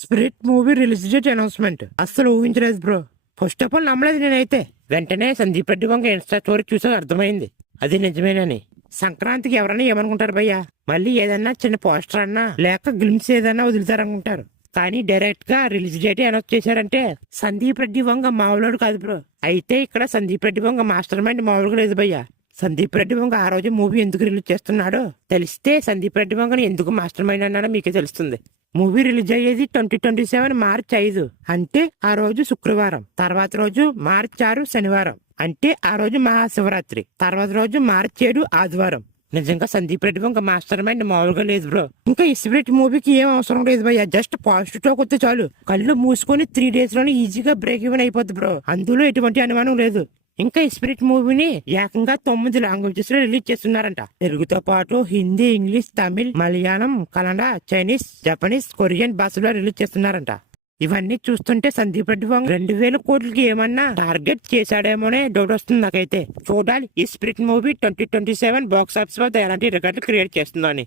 Spirit movie release date announcement అస్సలు ఊహించలేదు bro. First of all నమ్మలేదు నేనైతే. వెంటనే సందీప్ రెడ్డి వంగ ఇన్స్టా స్టోరీ చూసాక అర్థమైంది అది నిజమేనని. సంక్రాంతికి ఎవరైనా ఏమనుకుంటారు భయ్యా, మళ్ళీ ఏదన్నా చిన్న పోస్టర్ అన్నా లేక గ్లిమ్స్ ఏదన్నా వదులుతారనుకుంటారు. కానీ డైరెక్ట్ గా రిలీజ్ డేట్ అనౌన్స్ చేశారంటే సందీప్ రెడ్డి వంగ మామూలు కాదు బ్రో. అయితే ఇక్కడ సందీప్ రెడ్డి వంగ మాస్టర్ మైండ్ మామూలుగా లేదు భయ్యా. సందీప్ రెడ్డి వంగ ఆ రోజు మూవీ ఎందుకు రిలీజ్ చేస్తున్నాడో తెలిస్తే సందీప్ రెడ్డి వంగని ఎందుకు మాస్టర్ మైండ్ అన్నాడో మీకే తెలుస్తుంది. మూవీ రిలీజ్ అయ్యేది 2027 మార్చి 5, అంటే ఆ రోజు శుక్రవారం. తర్వాత రోజు మార్చి 6 శనివారం, అంటే ఆ రోజు మహాశివరాత్రి. తర్వాత రోజు మార్చి 7 ఆదివారం. నిజంగా సందీప్ రెడ్డి వంగ మాస్టర్ మైండ్ మామూలుగా లేదు బ్రో. ఇంకా ఈ స్పిరిట్ మూవీకి ఏం అవసరం లేదు భయ్యా, జస్ట్ పాజిటివ్ టాక్ వస్తే చాలు. కళ్ళు మూసుకొని 3 days లోనే ఈజీగా బ్రేక్ ఈవెన్ అయిపోద్ది బ్రో. అందులో ఎటువంటి అనుమానం లేదు. ఇంకా ఈ స్పిరిట్ మూవీని ఏకంగా 9 లాంగ్వేజెస్ లో రిలీజ్ చేస్తున్నారంట. తెలుగుతో పాటు Hindi, English, Tamil, Malayalam, Kannada, Chinese, Japanese, Korean భాషలో రిలీజ్ చేస్తున్నారంట. ఇవన్నీ చూస్తుంటే సందీప్ రెడ్డి వంగ 2000 కోట్లకి ఏమన్నా టార్గెట్ చేశాడేమోనే డౌట్ వస్తుంది నాకైతే. చూడాలి ఈ స్పిరిట్ మూవీ 2027 బాక్స్ ఆఫీస్ వద్ద ఎలాంటి రికార్డులు క్రియేట్ చేస్తుందో అని.